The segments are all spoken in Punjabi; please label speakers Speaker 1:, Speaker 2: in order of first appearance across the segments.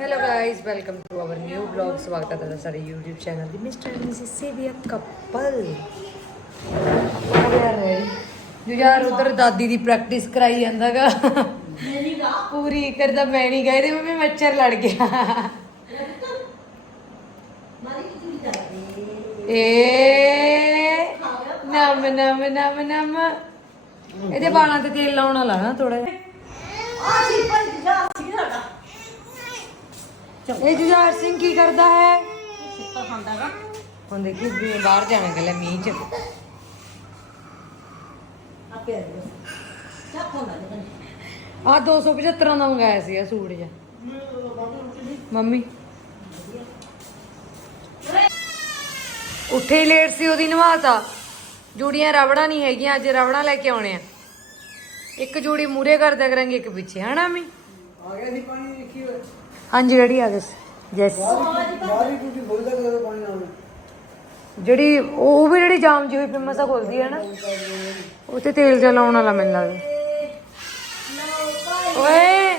Speaker 1: Hello guys welcome to our new blog ਸਵਾਗਤ ਹੈ ਤੁਹਾਡਾ ਸਾਡੇ YouTube channel the mister and missus Sevia couple ਯਾਰ ਉਧਰ ਦਾਦੀ ਦੀ ਪ੍ਰੈਕਟਿਸ ਕਰਾਈ ਜਾਂਦਾਗਾ ਪੂਰੀ ਕਰਦਾ ਮੈਂ ਨਹੀਂ ਗਏ ਤੇ ਮੰਮੀ ਮੱਛਰ ਲੜ ਗਿਆ ਏ ਨਮ ਨਮ ਨਮ ਨਮ ਇਹਦੇ ਬਾਲਾਂ ਤੇ ਤੇਲ ਲਾਉਣ ਲਾਣਾ ਥੋੜਾ ਜਿਹਾ ਇਹ ਜੁਝਾਰ ਸਿੰਘ ਕੀ ਕਰਦਾ ਹੈ? ਹੁਣ ਦੇਖੀ ਵੀ ਬਾਹਰ ਜਾਣਾ ਗੱਲੇ ਮੀਂਹ ਚ। ਆ 275 ਦਾ ਮੰਗਾਇਆ ਸੀ ਆ ਸੂਟ ਜਿਹਾ। ਮੰਮੀ। ਉੱਠੇ ਲੇਟ ਸੀ ਉਹਦੀ ਨਵਾਤਾ ਜੂੜੀਆਂ ਰਬੜਾ ਨਹੀਂ ਹੈਗੀਆਂ ਅੱਜ ਰਬੜਾ ਲੈ ਕੇ ਆਉਣੇ ਆ। ਇੱਕ ਜੂੜੀ ਮੂਰੇ ਕਰ ਦਿਆ ਕਰਾਂਗੇ ਇੱਕ ਪਿੱਛੇ। ਹਨਾ ਮੀ
Speaker 2: ਆ ਗਿਆ ਨਹੀਂ ਪਾਣੀ ਦੇਖੀ ਹੋਏ
Speaker 1: ਹਾਂਜੀ ਰੈਡੀ ਆ ਗਏ ਯੈਸ
Speaker 2: ਬਾਹਰ ਹੀ ਟੂਟੀ ਖੋਲਦਾ ਕਦੋਂ ਪਾਣੀ ਨਾਲ
Speaker 1: ਜਿਹੜੀ, ਉਹ ਵੀ ਜਿਹੜੀ ਜਾਮ ਜੀ ਹੋਈ ਪਈ, ਮਸਾ ਖੁੱਲਦੀ ਹੈ ਨਾ ਉੱਤੇ ਤੇਲ ਜਿਹਾ ਲਾਉਣ ਵਾਲਾ ਮੈਨੂੰ ਲੱਗਦਾ। ਓਏ!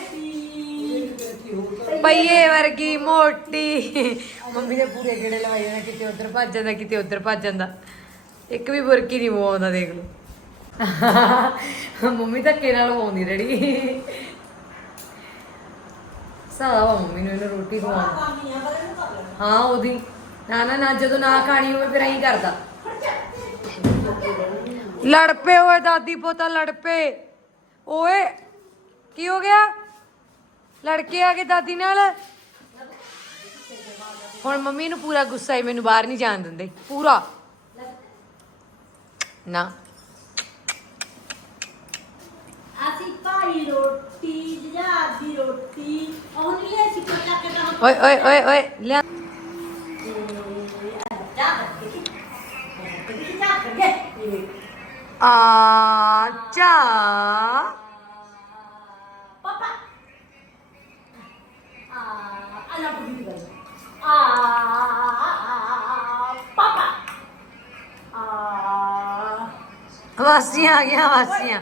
Speaker 1: ਪਈਏ ਵਰਗੀ ਮੋਟੀ। ਮੰਮੀ ਨੇ ਪੂਰੇ ਗੇੜੇ ਲਵਾਈ ਜਾਣਾ ਕਿਤੇ ਉਧਰ ਭੱਜ ਜਾਂਦਾ, ਕਿਤੇ ਉਧਰ ਭੱਜ ਜਾਂਦਾ। ਇੱਕ ਵੀ ਬੁਰਕੀ ਨਹੀਂ ਮੋਉਂਦਾ ਦੇਖ ਲਓ। ਮੰਮੀ ਧੱਕੇ ਨਾਲ ਪਾਉਂਦੀ ਰੜੀ। ਸਾਲਾ ਵਾ ਮੰਮੀ ਨੂੰ ਇਹਨੂੰ ਰੋਟੀ ਖਵਾਉਣ ਹਾਂ, ਉਹਦੀ। ਨਾ ਨਾ ਨਾ, ਜਦੋਂ ਨਾ ਖਾਣੀ ਹੋਵੇ ਫਿਰ ਐਂ ਕਰਦਾ। ਲੜ ਪਏ ਓਏ, ਦਾਦੀ ਪੋਤਾ ਲੜ ਪਏ। ਓਏ, ਕੀ ਹੋ ਗਿਆ? ਲੜਕੇ ਆ ਗਏ ਦਾਦੀ ਨਾਲ? ਹੁਣ ਮੰਮੀ ਨੂੰ ਪੂਰਾ ਗੁੱਸਾ ਹੈ ਮੈਨੂੰ ਬਾਹਰ ਨਹੀਂ ਜਾਣ ਦਿੰਦੇ। ਪੂਰਾ। ਨਾ।
Speaker 3: ਅਸੀਂ ਭਾਈ ਰੋਟੀ ਜਹਾਜ਼ ਦੀ ਰੋਟੀ ਉਹ ਨਹੀਂ ਲੈ ਸੀ ਕੋਟਾ ਕੇ ਤਾਂ
Speaker 1: ਓਏ ਓਏ ਓਏ ਓਏ ਲਿਆ। ਆ ਚਾ।
Speaker 3: ਪਾਪਾ। ਆ ਅਲਾ ਬੁੱਢੀ ਗੱਲ। ਆ ਪਾਪਾ। ਆ।
Speaker 1: ਵਾਸੀਆਂ ਆ ਗਿਆ ਵਾਸੀਆਂ।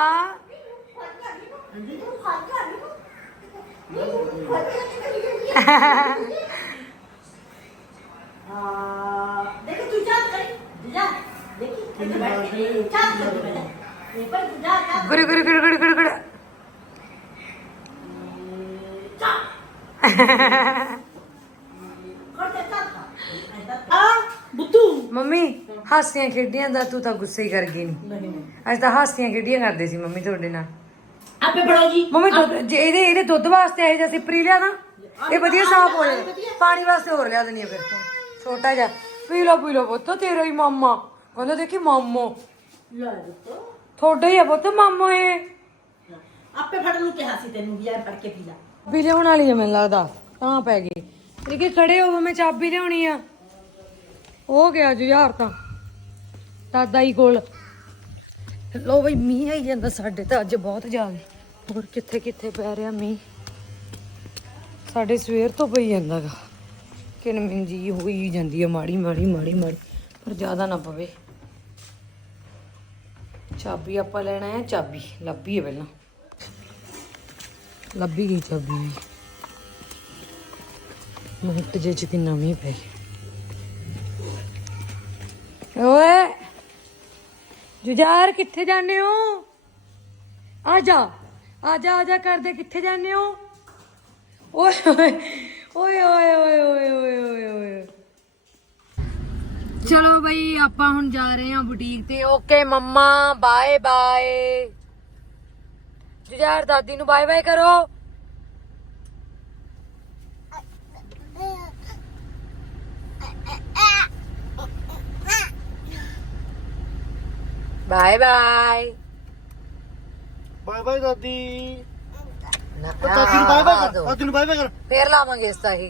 Speaker 3: देखो तू जा कर जा देखी इधर बैठ के जा कर बेटा ये पर तू जा जा
Speaker 1: गुरु गुरु गुरु गुरु गुरु गुरु
Speaker 3: जा कर दे जा आ बुद्धू
Speaker 1: ਮੰਮੀ ਹਾਸੀਆਂ ਖੇਡੀਆਂ ਦਾ ਤੂੰ ਤਾਂ ਗੁੱਸੇ ਹੀ ਕਰ ਗਈ ਨਹੀਂ
Speaker 3: नहीं नहीं
Speaker 1: ਅੱਜ ਤਾਂ ਹਾਸੀਆਂ ਖੇਡੀਆਂ ਕਰਦੇ ਸੀ ਮੰਮੀ ਤੁਹਾਡੇ ਨਾਲ
Speaker 3: आपे बढ़ाओ जी
Speaker 1: ਮੰਮੀ ਦੁੱਧ ਜੇ ਇਹਦੇ ਇਹਦੇ ਦੁੱਧ ਵਾਸਤੇ ਇਹ ਜਿਹਾ ਸਿਪਰੀ ਲਿਆ ਨਾ ਇਹ ਵਧੀਆ ਸਾਫ਼ ਹੋ ਜਾਣਾ। ਪਾਣੀ ਵਾਸਤੇ ਹੋਰ ਲਿਆ ਦੇਣੀ ਆ ਫਿਰ। ਛੋਟਾ ਜਿਹਾ। ਪੀ ਲਓ ਪੀ ਲਓ ਪੁੱਤ ਤੇਰਾ ਹੀ ਮਾਮਾ। ਕਹਿੰਦਾ ਦੇਖੀ ਮਾਮੋ। ਥੋੜਾ ਹੀ ਆ ਪੁੱਤ ਮਾਮੋ ਇਹ।
Speaker 3: ਆਪੇ ਫੜਨ ਨੂੰ ਕਿਹਾ ਸੀ ਤੈਨੂੰ ਵੀ ਯਾਰ ਫੜ ਕੇ ਪੀ ਲੈ।
Speaker 1: ਵਾਲੀ ਆ ਮੈਨੂੰ ਲੱਗਦਾ। ਤਾਂ ਪੈ ਗਈ। ਲੇਕਿਨ ਖੜੇ ਹੋਵੋ ਮੈਂ ਚਾਬੀ ਲਿਆਉਣੀ ਆ। ਉਹ ਗਿਆ ਜੁਝਾਰ ਤਾਂ। ਦਾਦਾ ਹੀ ਕੋਲ। ਲੋ ਬਈ ਮੀਂਹ ਆਈ ਜਾਂਦਾ ਸਾਡੇ ਤਾਂ ਅੱਜ ਬਹੁਤ ਜ਼ਿਆਦਾ। ਹੋਰ ਕਿੱਥੇ ਕਿੱਥੇ ਪੈ ਰਿਹਾ ਮੀਂਹ? ਸਾਡੇ ਸਵੇਰ ਤੋਂ ਪਈ ਜਾਂਦਾ ਗਾ। ਕਿਨਮਿਨ ਜੀ ਹੋਈ ਜਾਂਦੀ ਹੈ ਮਾੜੀ ਮਾੜੀ ਮਾੜੀ ਮਾੜੀ, ਪਰ ਜ਼ਿਆਦਾ ਨਾ ਪਵੇ। ਚਾਬੀ ਆਪਾਂ ਲੈਣਾ ਹੈ, ਚਾਬੀ। ਲੱਭੀ ਹੈ ਪਹਿਲਾਂ। ਲੱਭੀ ਗਈ ਚਾਬੀ ਮਿੰਟ ਜੇ ਚ ਕਿੰਨਾ ਮੀਂਹ ਪੈ ਗਿਆ। ਓਏ ਜੁਜਾਰ ਕਿੱਥੇ ਜਾਂਦੇ ਹੋ? ਆ ਜਾ ਆ ਜਾ ਆ ਜਾ, ਕਰਦੇ ਕਿੱਥੇ ਜਾਂਦੇ ਹੋ? ਓਏ ਓਏ ਓਏ ਓਏ ਓਏ ਓਏ ਓਏ ਓਏ ਚਲੋ ਬਈ, ਆਪਾਂ ਹੁਣ ਜਾ ਰਹੇ ਹਾਂ ਬੁਟੀਕ ਤੇ। Okay mumma bye bye Jujhar ਦਾਦੀ ਨੂੰ ਬਾਏ ਬਾਏ ਕਰੋ। ਬਾਏ ਬਾਏ
Speaker 2: ਬਾਏ ਬਾਏ ਦਾਦੀ। ਦਾਦੀ ਨੂੰ ਬਾਏ ਬਾਏ ਕਰ। ਦਾਦੀ ਨੂੰ ਬਾਏ ਬਾਏ ਕਰ।
Speaker 1: ਫੇਰ ਲਾਵਾਂਗੇ ਇਸ ਤਾਂ ਹੀ।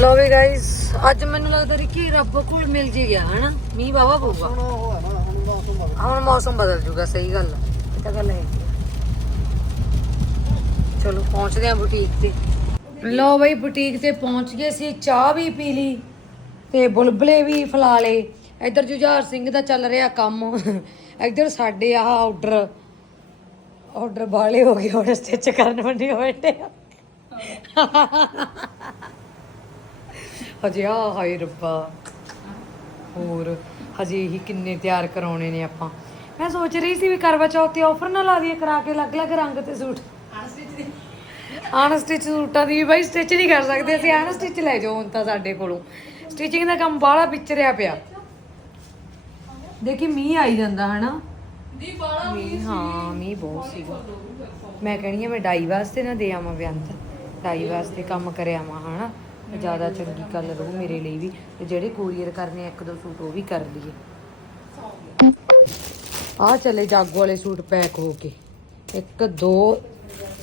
Speaker 1: ਲੋ। ਵੀ ਗਾਇਸ ਅੱਜ ਮੈਨੂੰ ਲੱਗਦਾ ਰਿੱਕੀ ਰੱਬ ਕੋਲ ਮਿਲ ਜੀ ਗਿਆ ਹਨਾ? ਮੀਂਹ ਬਾਵਾ ਪਊਗਾ।
Speaker 2: ਹੁਣ ਉਹ ਹੈ ਨਾ ਹੁਣ ਮੌਸਮ ਬਦਲ
Speaker 1: ਹੁਣ ਮੌਸਮ ਬਦਲ ਜੂਗਾ ਸਹੀ ਗੱਲ ਆ। ਇਹ ਤਾਂ ਗੱਲ ਹੈ ਚਲੋ ਪਹੁੰਚਦੇ ਆ ਬੁਟੀਕ ਤੇ। ਲੋ ਬਈ ਬੁਟੀਕ ਤੇ ਪਹੁੰਚ ਗਏ ਸੀ ਚਾਹ ਵੀ ਪੀ ਲਈ ਤੇ ਬੁਲਬਲੇ ਵੀ ਫਲਾ ਲਏ। ਇੱਧਰ ਜੁਝਾਰ ਸਿੰਘ ਦਾ ਚੱਲ ਰਿਹਾ ਕੰਮ। ਇੱਧਰ ਸਾਡੇ ਆਹ ਆਰਡਰ ਆਰਡਰ ਬਾਲੇ ਹੋ ਗਏ, ਹੁਣ ਸਟਿਚ ਕਰਨ ਬੰਦੇ ਬੈਠੇ ਆ ਹਜੇ ਆ, ਹਾਏ ਰੱਬਾ। ਹੋਰ, ਹਜੇ ਹੀ ਕਿੰਨੇ ਤਿਆਰ ਕਰਾਉਣੇ ਨੇ ਆਪਾਂ। ਮੈਂ ਸੋਚ ਰਹੀ ਸੀ ਵੀ ਕਰਵਾ ਚੌਥ ਤੇ ਆਫਰ ਨਾ ਲਾ ਦਈਏ, ਕਰਾ ਕੇ ਅਲੱਗ-ਅਲੱਗ ਰੰਗ ਤੇ ਸੂਟ। ਅਨਸਟਿਚ ਸੂਟਾਂ ਦੀ ਬਾਈ ਸਟਿਚ ਨਹੀਂ ਕਰ ਸਕਦੇ, ਅਸੀਂ ਅਨਸਟਿਚ ਲੈ ਜਾਓ ਹੁਣ ਤਾਂ ਸਾਡੇ ਕੋਲੋਂ। ਸਟਿਚਿੰਗ ਦਾ ਕੰਮ ਬਾਹਲਾ ਵਿਚਰਿਆ ਪਿਆ। ਦੇਖੀ ਮੀਂਹ ਆਈ ਜਾਂਦਾ, ਹਨਾ? ਮੀਂਹ ਹਾਂ ਮੀਂਹ ਬਹੁਤ ਸੀਗਾ। ਮੈਂ ਕਹਿਣੀ ਆ ਮੈਂ ਡਾਈ ਵਾਸਤੇ ਨਾ ਦੇ ਆਵਾਂ ਬੇਅੰਤ। ਡਾਈ ਵਾਸਤੇ ਕੰਮ ਕਰਿਆ ਆਵਾਂ ਹਨਾ? ਜ਼ਿਆਦਾ ਚੰਗੀ ਗੱਲ ਰਹੂ ਮੇਰੇ ਲਈ ਵੀ। ਤੇ ਜਿਹੜੇ ਕੋਰੀਅਰ ਕਰਨੇ ਆ, ਇੱਕ ਦੋ ਸੂਟ ਉਹ ਵੀ ਕਰ ਲਈਏ। ਆ ਚੱਲੇ ਜਾਗੋ ਵਾਲੇ ਸੂਟ ਪੈਕ ਹੋ ਕੇ। ਇੱਕ ਦੋ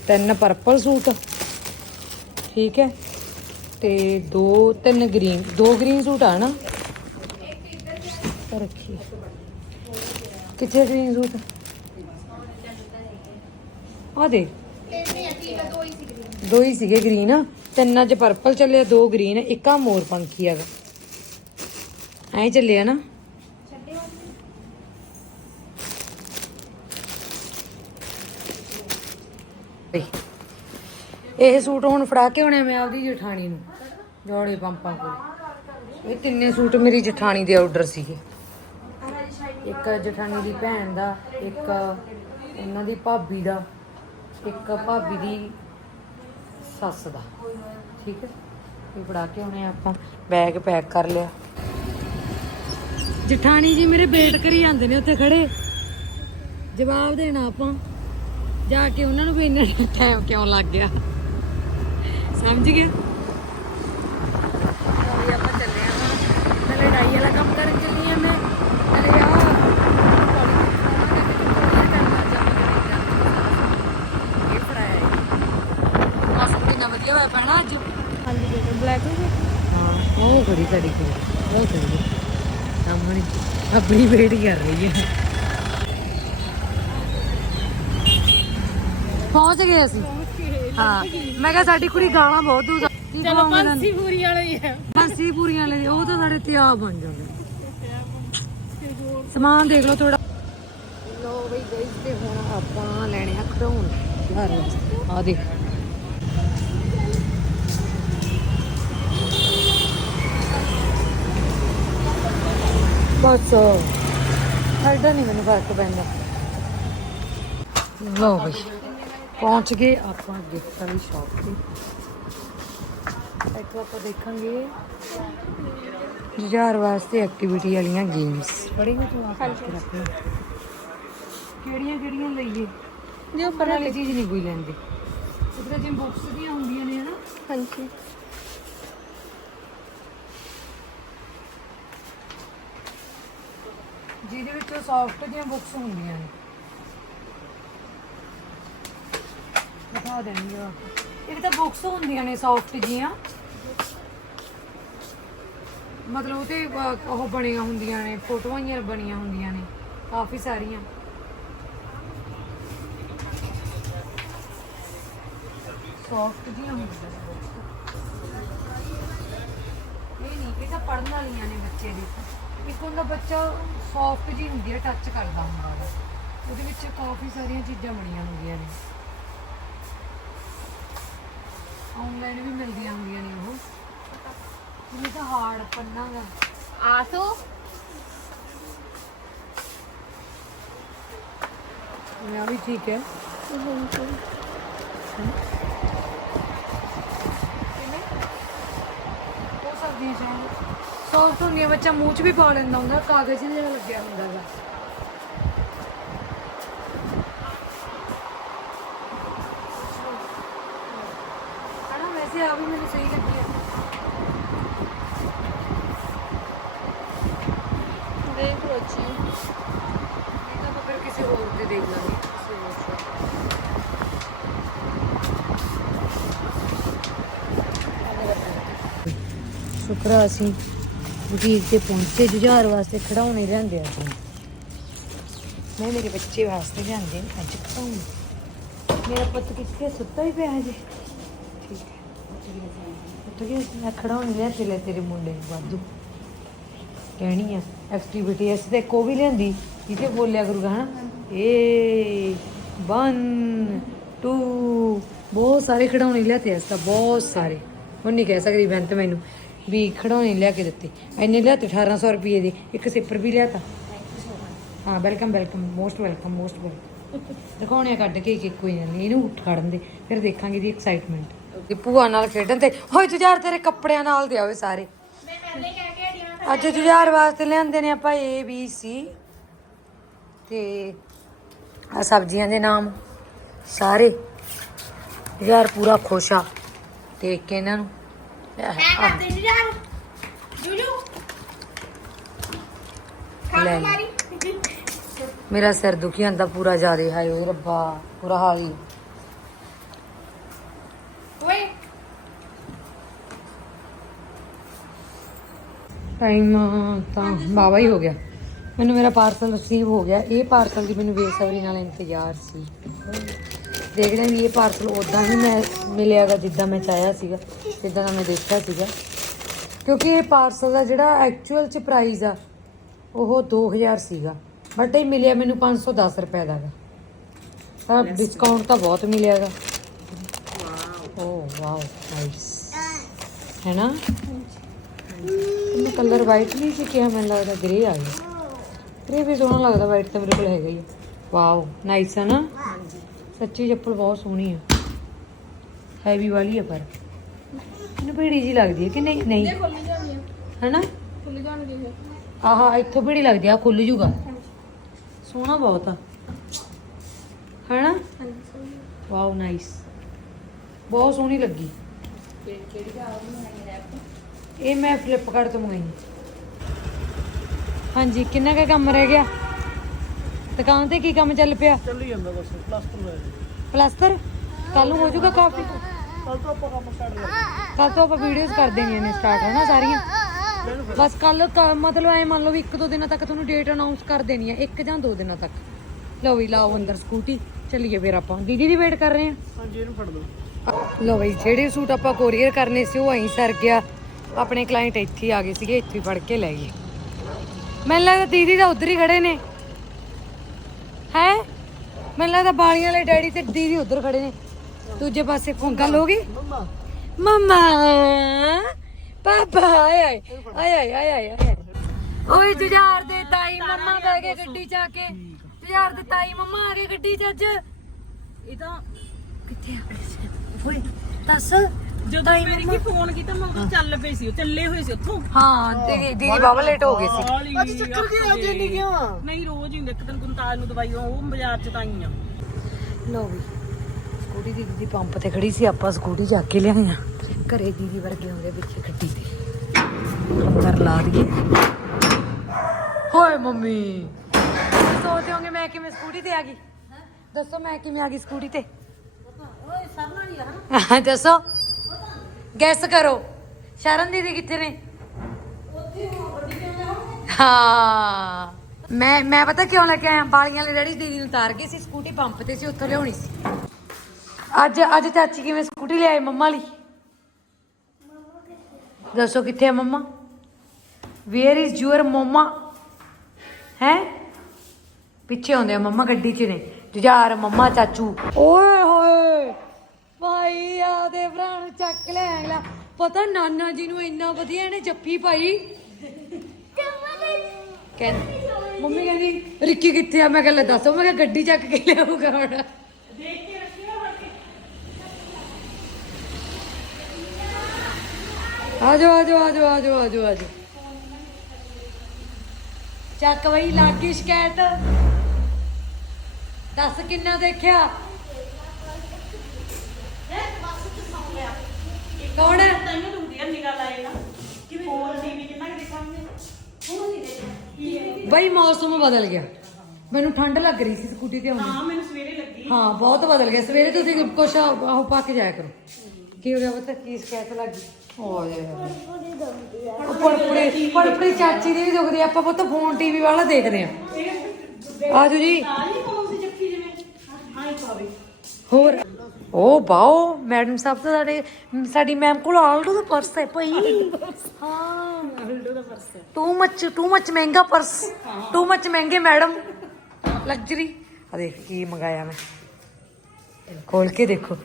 Speaker 1: ਤਿੰਨ ਪਰਪਲ ਸੂਟ। ਠੀਕ ਹੈ? ਤੇ ਦੋ ਤਿੰਨ ਗ੍ਰੀਨ ਦੋ ਗ੍ਰੀਨ ਸੂਟ ਆ ਨਾ ਰੱਖੀ। ਕਿੱਥੇ ਗ੍ਰੀਨ ਸੂਟ ਆ ਦੇ ਦੋ ਹੀ ਸੀਗੇ ਗ੍ਰੀਨ। ਤਿੰਨਾਂ ਚ ਪਰਪਲ ਚੱਲਿਆ, ਦੋ ਗ੍ਰੀਨ, ਇੱਕ ਆ ਮੋਰ ਪੰਖੀ ਹੈਗਾ। ਐਂ ਚੱਲਿਆ ਨਾ। ਇਹ ਸੂਟ ਹੁਣ ਫੜਾ ਕੇ ਹੋਣੇ ਮੈਂ ਆਪਦੀ ਜਠਾਣੀ ਨੂੰ, ਜੋੜੇ ਪੰਪਾਂ ਕੋਲ। ਇਹ ਤਿੰਨੇ ਸੂਟ ਮੇਰੀ ਜਠਾਣੀ ਦੇ ਆਰਡਰ ਸੀਗੇ। ਇੱਕ ਜਠਾਣੀ ਦੀ ਭੈਣ ਦਾ, ਇੱਕ ਉਹਨਾਂ ਦੀ ਭਾਬੀ ਦਾ, ਇੱਕ ਭਾਬੀ ਦੀ ਸੱਸ ਦਾ। ਠੀਕ ਹੈ? ਇਹ ਫੜਾ ਕੇ ਆਉਣੇ ਆ ਆਪਾਂ। ਬੈਗ ਪੈਕ ਕਰ ਲਿਆ। ਜਠਾਣੀ ਜੀ ਮੇਰੇ ਵੇਟ ਕਰੀ ਜਾਂਦੇ ਨੇ ਉੱਥੇ ਖੜੇ। ਜਵਾਬ ਦੇਣਾ ਆਪਾਂ। ਜਾ ਕੇ ਉਹਨਾਂ ਨੂੰ ਵੀ ਇੰਨਾ ਟਾਈਮ ਕਿਉਂ ਲੱਗ ਗਿਆ? ਸਮਝ ਗਿਆ ਵੀ ਆਪਾਂ ਚੱਲੇ ਆ ਹੁਣ ਮੈਂ ਲੜਾਈ ਵਾਲਾ ਕੰਮ ਕਰਨ ਚੱਲੀ ਆ ਮੈਂ ਅਰੇ ਯਾਰ ਇਹ ਫੜਾਇਆ ਹੈ ਮੌਸਮ ਕਿੰਨਾ ਵਧੀਆ ਹੋਇਆ ਪੈਣਾ ਅੱਜ
Speaker 3: ਹਾਂਜੀ ਬੇਟਾ ਬਲੈਕ ਹੋ
Speaker 1: ਹਾਂ ਹੈ। ਸਾਹਮਣੇ ਆਪਣੀ ਵੇਟ ਕਰ ਰਹੀ ਹੈ। ਪਹੁੰਚ ਗਏ ਅਸੀਂ। ਹਾਂ। ਮੈਂ ਕਿਹਾ ਸਾਡੀ ਕੁੜੀ ਗਾਲਾਂ ਬਹੁਤ ਦੂਰ ਕੀ
Speaker 3: ਚਲੋ? ਪੰਸੀ ਪੂਰੀ ਵਾਲੇ ਹੀ ਆ।
Speaker 1: ਬੰਸੀ ਪੂਰੀਆਂ ਵਾਲੇ ਉਹ ਤਾਂ ਸਾਡੇ ਤਿਆਰ ਬਣ ਜਾਂਦੇ। ਸਮਾਨ ਦੇਖ ਲਓ ਥੋੜਾ ਲੋ ਬਈ ਗਈ ਤੇ ਹੁਣ ਆਪਾਂ ਲੈਣੇ ਆ ਘਰ ਵਾਸਤੇ। ਆ ਦੇਖ। ਬਸ। ਐਡਾ ਨਹੀਂ ਮੈਨੂੰ ਫ਼ਰਕ ਪੈਂਦਾ। ਲੋ ਬਈ ਪਹੁੰਚ ਗਏ ਆਪਾਂ ਗਿਫਟ ਵਾਲੀ ਸ਼ਾਪ ਤੇ। ਇੱਥੋਂ ਆਪਾਂ ਦੇਖਾਂਗੇ ਜੁਝਾਰ ਵਾਸਤੇ ਐਕਟੀਵਿਟੀ ਵਾਲੀਆਂ ਗੇਮਸ ਪੜੀ ਹੋ ਤੂੰ ਰੱਖਣਾ ਕਿਹੜੀਆਂ ਕਿਹੜੀਆਂ ਲਈਏ?
Speaker 3: ਜੀ
Speaker 1: ਪਰ ਵਾਲੀ ਚੀਜ਼ ਨਹੀਂ ਕੋਈ ਲੈਂਦੇ। ਇਧਰ ਜਿਵੇਂ ਬਾਕਸ ਦੀਆਂ ਹੁੰਦੀਆਂ ਨੇ ਹਨਾ?
Speaker 3: ਹਾਂਜੀ।
Speaker 1: ਜਿਹਦੇ ਵਿੱਚ ਸੌਫਟ ਦੀਆਂ ਬੁੱਕਸ ਹੁੰਦੀਆਂ ਨੇ। ਦਿਖਾ ਦੇਣੀ ਆ ਇੱਕ ਤਾਂ ਬੁੱਕਸ ਹੁੰਦੀਆਂ ਨੇ ਸੌਫਟ ਜੀਆਂ ਮਤਲਬ ਉਹ ਉਹ ਬਣੀਆਂ ਹੁੰਦੀਆਂ ਨੇ, ਫੋਟੋਆਂ ਹੀ ਬਣੀਆਂ ਹੁੰਦੀਆਂ ਨੇ, ਕਾਫੀ ਸਾਰੀਆਂ। ਸੌਫਟ ਜੀਆਂ ਹੁੰਦੀਆਂ ਇਹ ਨਹੀਂ, ਇਹ ਤਾਂ ਪੜਨ ਵਾਲੀਆਂ ਨੇ ਬੱਚੇ ਦੀ ਇੱਕ ਹੁੰਦਾ ਬੱਚਾ ਸੌਫਟ ਜੀ ਹੁੰਦੀ ਹੈ ਟੱਚ ਕਰਦਾ ਹੁੰਦਾ ਵਾ। ਉਹਦੇ ਵਿੱਚ ਕਾਫੀ ਸਾਰੀਆਂ ਚੀਜ਼ਾਂ ਬਣੀਆਂ ਹੁੰਦੀਆਂ ਨੇ। ਆਨਲਾਈਨ ਵੀ ਮਿਲਦੀਆਂ ਹੁੰਦੀਆਂ ਨੇ ਉਹ। ਜਿਵੇਂ ਤਾਂ ਹਾਰਡ ਪੰਨਾ ਗਾ।
Speaker 3: ਆਸੋ।
Speaker 1: ਇਹ ਆ। ਵੀ ਠੀਕ ਹੈ ਉਹ ਸਕਦੀਆਂ ਸ਼ਾਇਦ। ਸੌਫਟ ਹੁੰਦੀਆਂ ਬੱਚਾ ਮੂੰਹ 'ਚ ਵੀ ਪਾ ਲੈਂਦਾ ਹੁੰਦਾ ਕਾਗਜ਼ ਜਿਹਾ ਲੱਗਿਆ ਹੁੰਦਾ ਗਾ। ਹਣਾ ਤਾਂ ਫਿਰ ਕਿਸੇ ਹੋਰ ਦੇ ਦੇਖ ਬੁਟੀਕ ਤੇ ਪਹੁੰਚੇ, ਜੁਝਾਰ ਵਾਸਤੇ ਖੜਾਉਣੇ ਲਿਆਂਦੇ ਆ ਅਸੀਂ ਮੈਂ ਮੇਰੇ ਬੱਚੇ ਵਾਸਤੇ ਲਿਆਂਦੇ ਨੇ ਅੱਜ ਖੜਾਉਣੇ ਮੇਰਾ ਪੁੱਤ ਕਿੱਥੇ ਸੁੱਤਾ ਹੀ ਪਿਆ ਹਜੇ ਠੀਕ ਹੈ। ਉੱਠ ਗਿਆ ਮੈਂ ਖੜਾਉਣੇ ਲਿਆ ਤੇ ਲੈ ਤੇਰੇ ਮੁੰਡੇ ਨੂੰ ਵਾਧੂ। ਕਹਿਣੀ ਆ, ਐਕਟੀਵਿਟੀ ਐਸ ਤੇ ਕੋ ਵੀ ਲਿਆਂਦੀ ਜਿੱਥੇ ਬੋਲਿਆ ਕਰੂਗਾ ਹਨਾ। ਏ 1 2 ਬਹੁਤ ਸਾਰੇ ਖਿਡੌਣੇ ਲਿਆਤੇ ਅਸ ਤਾਂ ਬਹੁਤ ਸਾਰੇ। ਉਹ ਨਹੀਂ ਕਹਿ ਸਕਦੀ ਬੈਂਤ ਮੈਨੂੰ। ਵੀ ਖਿਡੌਣੇ ਲਿਆ ਕੇ ਦਿੱਤੇ। ਐਨੇ ਲਿਆਤੇ 1800 ਰੁਪਏ ਦੇ। ਇੱਕ ਸਿਪਰ ਵੀ ਲਿਆਤਾ। ਹਾਂ welcome welcome most welcome most welcome ਦਿਖਾਉਣੇ ਕੱਢ ਕੇ ਇੱਕ ਕੋਈ ਨਹੀਂ, ਇਹਨੂੰ ਉੱਠ ਖੜਨ ਦੇ। ਫਿਰ ਦੇਖਾਂਗੇ ਦੀ ਐਕਸਾਈਟਮੈਂਟ ਤੇ ਭੂਆ ਨਾਲ ਖੇਡਣ ਤੇ ਹੋਏ ਜੁਝਾਰ, ਤੇਰੇ ਕੱਪੜਿਆਂ ਨਾਲ ਦੇ ਆਵੇ ਸਾਰੇ। ਅੱਜ ਜੁਝਾਰ ਵਾਸਤੇ ਲਿਆਂਦੇ ਨੇ ਆਪਾਂ ਏ ਬੀ ਸੀ ਤੇ ਆ ਸਬਜ਼ੀਆਂ ਦੇ ਨਾਮ, ਸਾਰੇ। ਯਾਰ ਪੂਰਾ ਖੁਸ਼ ਆ। ਦੇਖ ਕੇ ਇਹਨਾਂ ਨੂੰ। ਆਹ, ਲੈ। ਮੇਰਾ ਸਿਰ ਦੁਖੀ ਜਾਂਦਾ ਪੂਰਾ ਜ਼ਿਆਦੇ ਹਾਏ ਓਏ ਰੱਬਾ ਪੂਰਾ ਹਾਲ ਹੀ। ਟਾਈਮ ਤਾਂ ਬਾਵਾ ਹੀ ਹੋ ਗਿਆ। ਮੈਨੂੰ ਮੇਰਾ ਪਾਰਸਲ ਰਿਸੀਵ ਹੋ ਗਿਆ। ਇਹ ਪਾਰਸਲ ਦੀ ਮੈਨੂੰ ਬੇਸਬਰੀ ਨਾਲ ਇੰਤਜ਼ਾਰ ਸੀ। ਦੇਖਦੇ ਹਾਂ ਵੀ ਇਹ ਪਾਰਸਲ ਉਦਾਂ ਹੀ ਮੈਂ ਮਿਲਿਆਗਾ ਜਿੱਦਾਂ ਮੈਂ ਚਾਹਿਆ ਸੀਗਾ ਜਿੱਦਾਂ ਦਾ ਮੈਂ ਦੇਖਿਆ ਸੀਗਾ। ਕਿਉਂਕਿ ਇਹ ਪਾਰਸਲ ਦਾ ਜਿਹੜਾ ਐਕਚੁਅਲ ਚ ਪ੍ਰਾਈਸ ਆ ਉਹ 2000 ਸੀਗਾ। ਬਟ ਇਹ ਮਿਲਿਆ ਮੈਨੂੰ 510 ਰੁਪਏ ਦਾ ਤਾਂ ਡਿਸਕਾਊਂਟ ਤਾਂ ਬਹੁਤ ਮਿਲਿਆਗਾ। ਓ ਵਾਓ ਨਾਈਸ ਹੈ ਨਾ ਇਹਨੂੰ ਕਲਰ ਵਾਈਟ ਨਹੀਂ ਸੀ ਕਿਹਾ ਮੈਨੂੰ ਲੱਗਦਾ ਗ੍ਰੇ ਆ ਗਿਆ। ਗ੍ਰੇ ਵੀ ਸੋਹਣਾ ਲੱਗਦਾ ਵਾਈਟ ਤਾਂ ਮੇਰੇ ਕੋਲ ਹੈਗਾ ਹੀ ਵਾਓ ਨਾਈਸ ਹੈ ਨਾ? ਸੱਚੀ ਚੱਪਲ ਬਹੁਤ ਸੋਹਣੀ ਆ। ਹੈਵੀ ਵਾਲੀ ਆ ਪਰ। ਇਹਨੂੰ ਭੀੜੀ ਜੀ ਲੱਗਦੀ ਹੈ ਕਿ ਨਹੀਂ ਨਹੀਂ। ਹੈਨਾ? ਆਹਾ ਇੱਥੋਂ ਭੀੜੀ ਲੱਗਦੀ ਆ ਖੁੱਲ ਜੂਗਾ। ਸੋਹਣਾ ਬਹੁਤ ਆ। ਹੈਨਾ? ਵਾਓ ਨਾਈਸ ਬਹੁਤ ਸੋਹਣੀ ਲੱਗੀ। ਇਹ ਮੈਂ ਫਲਿੱਪਕਾਰਟ ਤੋਂ ਮੰਗਾਈ। ਹਾਂਜੀ ਕਿੰਨਾ ਕੁ ਕੰਮ ਰਹਿ ਗਿਆ? ਦੁਕਾਨ ਤੇ ਕੀ ਕੰਮ ਚੱਲ ਪਿਆ?
Speaker 2: ਚੱਲੀ ਜਾਂਦਾ ਬਸ ਪਲਾਸਟਰ ਹੋਇਆ
Speaker 1: ਪਲਾਸਟਰ ਕੱਲ ਨੂੰ ਹੋ ਜਾਊਗਾ ਕਾਫੀ?
Speaker 2: ਕੱਲ ਤੋਂ ਆਪਾਂ ਕੰਮ ਸਟਾਰਟ ਕਰ
Speaker 1: ਕੱਲ ਤੋਂ ਆਪਾਂ ਵੀਡੀਓਜ਼ ਕਰ ਦੇਣੀਆਂ ਨੇ ਸਟਾਰਟ ਹੈ ਨਾ ਸਾਰੀਆਂ ਬਸ ਕੱਲ ਮਤਲਬ ਐ ਮੰਨ ਲਓ ਵੀ ਇੱਕ ਦੋ ਦਿਨਾਂ ਤੱਕ ਤੁਹਾਨੂੰ ਡੇਟ ਅਨਾਉਂਸ ਕਰ ਦੇਣੀ ਹੈ ਇੱਕ ਜਾਂ ਦੋ ਦਿਨਾਂ ਤੱਕ। ਲਓ ਵੀ ਲਾਓ ਅੰਦਰ ਸਕੂਟੀ ਚੱਲੀਏ ਫਿਰ ਆਪਾਂ। ਦੀਦੀ ਦੀ ਵੇਟ ਕਰ ਰਹੇ ਹਾਂ
Speaker 2: ਹਾਂਜੀ ਇਹਨੂੰ ਫੜ ਲਓ।
Speaker 1: ਲੋ ਬਈ ਜਿਹੜੇ ਸੂਟ ਆਪਾਂ ਕੋਰੀਅਰ ਕਰਨੇ ਸੀ ਉਹ ਐਂ ਸਰ ਗਿਆ। ਆਪਣੇ ਕਲਾਇੰਟ ਇੱਥੇ ਆ ਗਏ ਸੀਗੇ ਇੱਥੇ ਫੜ ਕੇ ਲੈ ਗਏ। ਮੈਨੂੰ ਲੱਗਦਾ ਦੀਦੀ ਤਾਂ ਉਧਰ ਹੀ ਖੜੇ ਨੇ। ਹੈ? ਮੈਨੂੰ ਲੱਗਦਾ ਬਾਲੀਆਂ ਵਾਲੇ ਡੈਡੀ ਤੇ ਦੀਦੀ ਉਧਰ ਖੜੇ ਨੇ। ਦੂਜੇ ਪਾਸੇ ਫੋਨ ਗੱਲ ਹੋ ਗਈ?
Speaker 2: ਮੰਮਾ।
Speaker 1: ਮਮਾ। ਪਾਪਾ ਆਏ ਆਏ ਆਏ ਆਏ ਆਏ ਆਏ। ਓਏ ਜੁਝਾਰ ਦੇ ਤਾਈ ਮੰਮਾ ਬਹਿ ਗਏ ਗੱਡੀ ਚ ਆ ਕੇ। ਜੁਝਾਰ ਦੇ ਤਾਈ ਮੰਮਾ ਆ ਗਏ ਗੱਡੀ ਚ ਅੱਜ। ਇਹ ਤਾਂ ਕਿੱਥੇ ਆ? ਓਏ ਦੱਸ।
Speaker 4: ਜਦੋਂ
Speaker 1: ਤਾਈ
Speaker 4: ਮੇਰੀ ਕੀ ਫੋਨ ਕੀਤਾ ਮੈਂ ਉਦੋਂ ਚੱਲ ਪਈ ਸੀ ਉਹ ਚੱਲੇ ਹੋਏ ਸੀ ਉੱਥੋਂ।
Speaker 1: ਹਾਂ ਤੇ ਦੀਦੀ ਬਾਬਾ ਲੇਟ ਹੋ ਗਏ ਸੀ।
Speaker 2: ਅੱਜ ਚੱਕਰ ਕੀ ਅੱਜ ਨਹੀਂ ਗਿਆ
Speaker 4: ਨਹੀਂ ਰੋਜ਼ ਹੀ ਹੁੰਦੇ ਇੱਕ ਦਿਨ ਗੁੰਤਾਲ ਨੂੰ ਦਵਾਈ ਉਹ ਬਾਜ਼ਾਰ ਚ ਤਾਂ ਹੀ ਆ।
Speaker 1: ਲੋ ਵੀ ਸਕੂਟੀ ਦੀ ਦੀਦੀ ਪੰਪ ਤੇ ਖੜੀ ਸੀ ਆਪਾਂ ਸਕੂਟੀ ਜਾ ਕੇ ਲਿਆਈਆਂ ਘਰੇ ਦੀਦੀ ਵਰਗੇ ਹੁੰਦੇ ਪਿੱਛੇ ਗੱਡੀ ਤੇ। ਅੰਦਰ ਲਾ ਦਈਏ। ਹੋਏ ਮੰਮੀ। ਸੋਚਦੇ ਹੋਗੇ ਮੈਂ ਕਿਵੇਂ ਸਕੂਟੀ ਤੇ ਆ ਗਈ? ਦੱਸੋ ਮੈਂ ਕਿਵੇਂ ਆ ਗਈ ਸਕੂਟੀ ਤੇ?
Speaker 3: ਓਏ ਸਰਨਾ ਨਹੀਂ ਆ ਹਨਾ?
Speaker 1: ਦੱਸੋ। ਗੈਸ ਕਰੋ। ਸ਼ਰਨ ਦੀਦੀ ਕਿੱਥੇ ਨੇ? ਹਾਂ ਮੈਂ ਮੈਂ ਪਤਾ ਕਿਉਂ ਲੈ ਕੇ ਆਇਆ? ਬਾਲੀਆਂ ਵਾਲੇ ਡੈਡੀ ਦੀਦੀ ਨੂੰ ਉਤਾਰ ਗਏ ਸੀ ਸਕੂਟੀ ਪੰਪ ਤੇ ਸੀ ਉੱਥੋਂ ਲਿਆਉਣੀ ਸੀ। ਅੱਜ ਅੱਜ ਚਾਚੀ ਕਿਵੇਂ ਸਕੂਟੀ ਲਿਆਏ ਮੰਮਾ ਲਈ? ਦੱਸੋ ਕਿੱਥੇ ਆ mumma? Where is your mumma ਹੈ? ਪਿੱਛੇ ਆਉਂਦੇ ਆ ਮੰਮਾ ਗੱਡੀ 'ਚ ਨੇ। ਜੁਝਾਰ ਮੰਮਾ ਚਾਚੂ। ਓਏ! ਭਾਈ ਆਦੇ ਭਰਾ ਨੂੰ ਚੱਕ ਲੈ ਅਗਲਾ। ਪਤਾ ਨਾਨਾ ਜੀ ਨੂੰ ਇੰਨਾ ਵਧੀਆ ਇਹਨੇ ਜੱਫੀ ਪਾਈ। ਕਹਿੰਦੀ, ਮੰਮੀ ਕਹਿੰਦੀ, ਰਿੱਕੀ ਕਿੱਥੇ ਆ? ਮੈਂ ਕਿਹਾ ਲੈ ਦੱਸੋ, ਮੈਂ ਕਿਹਾ ਗੱਡੀ ਚੱਕ ਕੇ ਲਿਆਊਗਾ ਹੁਣ। ਆਜੋ ਆਜੋ ਆਜੋ ਆਜੋ ਆਜੋ ਆਜੋ। ਚੱਕ ਬਈ, ਲਾਗੀ ਸ਼ਿਕਾਇਤ। ਦੱਸ ਕਿੰਨਾ ਦੇਖਿਆ? ਕੌਣ ਹੈ?
Speaker 4: ਤੈਨੂੰ ਦੁਖਦੀ ਆ ਨਿਗਾਹ ਲਾਏ ਨਾ। ਕਿਵੇਂ? ਫੋਨ ਟੀਵੀ ਕਿੰਨਾ ਕੁ ਦੇਖਾਂਗੇ
Speaker 1: ਬਈ ਮੌਸਮ ਬਦਲ ਗਿਆ। ਮੈਨੂੰ ਠੰਡ ਲੱਗ ਰਹੀ ਸੀ ਸਕੂਟੀ ਤੇ ਆਉਂਦੀ
Speaker 4: ਹਾਂ ਮੈਨੂੰ ਸਵੇਰੇ ਲੱਗੀ।
Speaker 1: ਹਾਂ ਬਹੁਤ ਬਦਲ ਗਿਆ। ਸਵੇਰੇ ਤੁਸੀਂ ਕੁਛ ਆਹ ਪਾ ਕੇ ਜਾਇਆ ਕਰੋ। ਕੀ ਹੋ ਗਿਆ ਪਤਾ? ਕੀ ਸ਼ਿਕਾਇਤ ਲੱਗ? ਓਏ ਪੜਪੜੇ ਪੜਪੜੇ ਚਾਚੀ ਦੀ ਵੀ ਦੁਖਦੀ। ਆਪਾਂ ਪੁੱਤ ਫੋਨ ਟੀਵੀ ਵਾਲਾ ਦੇਖਦੇ ਆ। ਆਜੋ ਜੀ। ਹੋਰ? ਓ ਬਾਓ, ਮੈਡਮ ਸਾਹਿਬ ਤਾਂ ਸਾਡੇ, ਸਾਡੀ ਮੈਮ ਕੋਲ ਆਲਡੋ ਦਾ ਪਰਸ ਹੈ ਭਾਈ। ਹਾਂ
Speaker 4: ਹਲਡੋ ਦਾ ਪਰਸ ਹੈ
Speaker 1: ਟੂ ਮੱਚ ਟੂ ਮੱਚ ਮਹਿੰਗਾ ਪਰਸ। ਟੂ ਮੱਚ ਮਹਿੰਗੇ ਮੈਡਮ। ਲਗਜ਼ਰੀ ਆ ਦੇਖ ਕੀ ਮੰਗਾਇਆ ਮੈਂ। ਖੋਲ ਕੇ ਦੇਖੋ।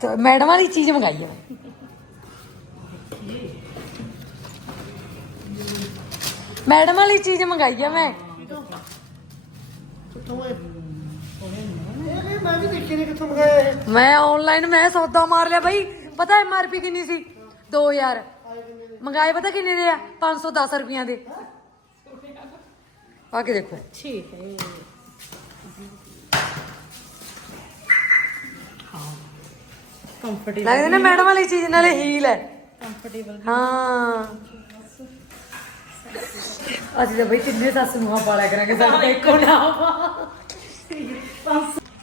Speaker 1: ਤਾਂ ਮੈਡਮ ਵਾਲੀ ਚੀਜ਼ ਮੰਗਾਈ ਆ ਮੈਡਮ ਵਾਲੀ ਚੀਜ਼ ਮੰਗਾਈ ਆ ਮੈਂ।
Speaker 2: ਮੈਂ ਵੀ ਦੇਖੀ ਨਹੀਂ ਕਿੱਥੋਂ ਮੰਗਾਇਆ ਇਹ।
Speaker 1: ਮੈਂ ਆਨਲਾਈਨ ਮੈਂ ਸੌਦਾ ਮਾਰ ਲਿਆ ਬਾਈ। ਪਤਾ ਐਮਆਰਪੀ ਕਿੰਨੀ ਸੀ? 2000 ਮੰਗਾਏ ਪਤਾ ਕਿੰਨੇ ਦੇ ਆ? 510 ਰੁਪਈਆਂ ਦੇ। ਆ ਕੇ ਦੇਖੋ।
Speaker 4: ਠੀਕ ਹੈ। ਕੰਫਰਟੇਬਲ
Speaker 1: ਲੱਗਦਾ ਨਾ ਮੈਡਮ ਵਾਲੀ ਚੀਜ਼ ਨਾਲੇ ਹੀਲ ਹੈ।
Speaker 4: ਕੰਫਰਟੇਬਲ
Speaker 1: ਹਾਂ। ਅਸੀਂ ਤਾਂ ਬਈ ਤਿੰਨੇ ਸੱਸ ਨੂੰ ਪਾਲਿਆ ਕਰਾਂਗੇ ਸਾਡਾ ਇੱਕੋ ਨਾਮ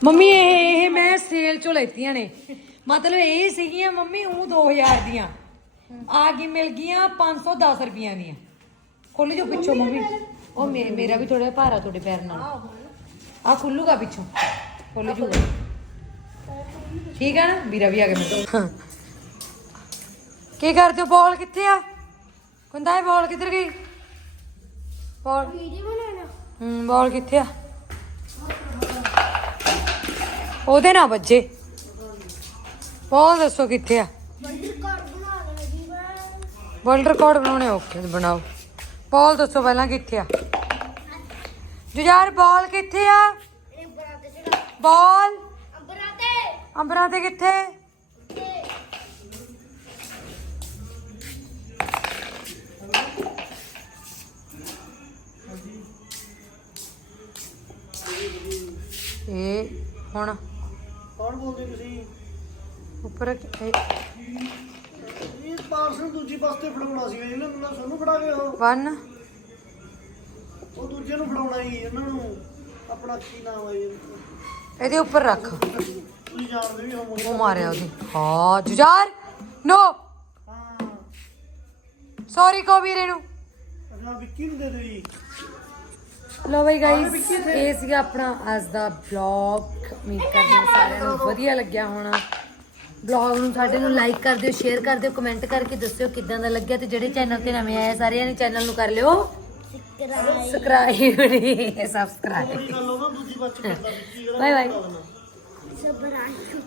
Speaker 1: ਮੰਮੀ ਇਹ ਇਹ ਮੈਂ ਸੇਲ ਚੋਂ ਲੈਤੀਆਂ ਨੇ। ਮਤਲਬ ਇਹ ਸੀਗੀਆਂ ਮੰਮੀ ਉਹ 2000 ਦੀਆਂ। ਆ ਗਈ ਮਿਲ ਗਈਆਂ 510 ਰੁਪਈਆਂ ਦੀਆਂ। ਖੋਲੀ ਜੋ ਪਿੱਛੋਂ ਮੰਮੀ। ਉਹ ਮੇਰਾ ਵੀ ਥੋੜਾ ਭਾਰਾ ਤੁਹਾਡੇ ਪੈਰ ਨਾਲ। ਆ ਖੁੱਲੂਗਾ ਪਿੱਛੋਂ। ਖੋਲੀ ਜੂਗਾ ਠੀਕ ਆ ਨਾ? ਵੀਰਾ ਵੀ ਆ ਗਿਆ ਕੀ ਕਰਦੇ ਹੋ? ਬਾਲ ਕਿੱਥੇ ਆ? ਕੁੰਦਾ ਬਾਲ ਕਿੱਧਰ ਗਈ? ਬਾਲ। ਵੀਡੀਓ ਬਣਾਉਣਾ। ਹੂੰ ਬਾਲ ਕਿੱਥੇ ਆ? ਉਹਦੇ ਨਾਲ ਵੱਜੇ। ਬਾਲ ਦੱਸੋ ਕਿੱਥੇ ਆ? ਵਰਲਡ ਰਿਕਾਰਡ ਬਣਾਉਣੇ ਓਕੇ ਬਣਾਓ। ਬਾਲ ਦੱਸੋ ਪਹਿਲਾਂ ਕਿੱਥੇ ਆ? ਜੁਝਾਰ ਬਾਲ ਕਿੱਥੇ ਆ? ਬਾਲ ਅੰਬਰਾਂ ਤੇ ਕਿੱਥੇ? ਇਹ ਹੁਣ
Speaker 2: ਕੌਣ ਬੋਲਦੇ ਤੁਸੀਂ?
Speaker 1: ਉੱਪਰ ਇਹ
Speaker 2: ਇਹ ਪਾਰਸਲ ਦੂਜੀ ਬੱਸ ਤੇ ਫੜਾਉਣਾ ਸੀ ਇਹਨਾਂ ਨੂੰ ਨਾ ਸਾਨੂੰ ਫੜਾ ਗਏ ਉਹ
Speaker 1: ਵਨ।
Speaker 2: ਉਹ ਦੂਜੇ ਨੂੰ ਫੜਾਉਣਾ ਸੀ ਇਹਨਾਂ ਨੂੰ। ਆਪਣਾ ਕੀ ਨਾਮ ਹੈ
Speaker 1: ਇਹਦੇ ਉੱਪਰ ਰੱਖ।
Speaker 2: ਤੁਸੀਂ ਜਾਣਦੇ ਵੀ ਹੋ
Speaker 1: ਉਹ ਮਾਰਿਆ ਉਹਦੀ। ਹਾਂ ਜੁਜਾਰ ਨੋ
Speaker 2: ਹਾਂ।
Speaker 1: ਸੌਰੀ ਕੋ ਵੀਰੇ ਨੂੰ।
Speaker 2: ਅਗਲਾ ਵਿੱਕੀ ਨੂੰ ਦੇ ਜੀ।
Speaker 1: ਲੋ ਬਈ ਗਾਇਸ ਇਹ ਸੀਗਾ ਆਪਣਾ ਅੱਜ ਦਾ ਵਲੌਗ ਉਮੀਦ ਕਰਦੇ ਹਾਂ ਸਾਰਿਆਂ ਨੂੰ ਵਧੀਆ ਲੱਗਿਆ ਹੋਣਾ। ਵਲੌਗ ਨੂੰ ਸਾਡੇ ਨੂੰ ਲਾਈਕ ਕਰ ਦਿਓ ਸ਼ੇਅਰ ਕਰ ਦਿਓ ਕਮੈਂਟ ਕਰਕੇ ਦੱਸਿਓ ਕਿੱਦਾਂ ਦਾ ਲੱਗਿਆ ਤੇ ਜਿਹੜੇ ਚੈਨਲ ਤੇ ਨਵੇਂ ਆਏ ਸਾਰਿਆਂ ਨੇ ਚੈਨਲ ਨੂੰ ਕਰ ਲਿਓ। Subscribe subscribe bye bye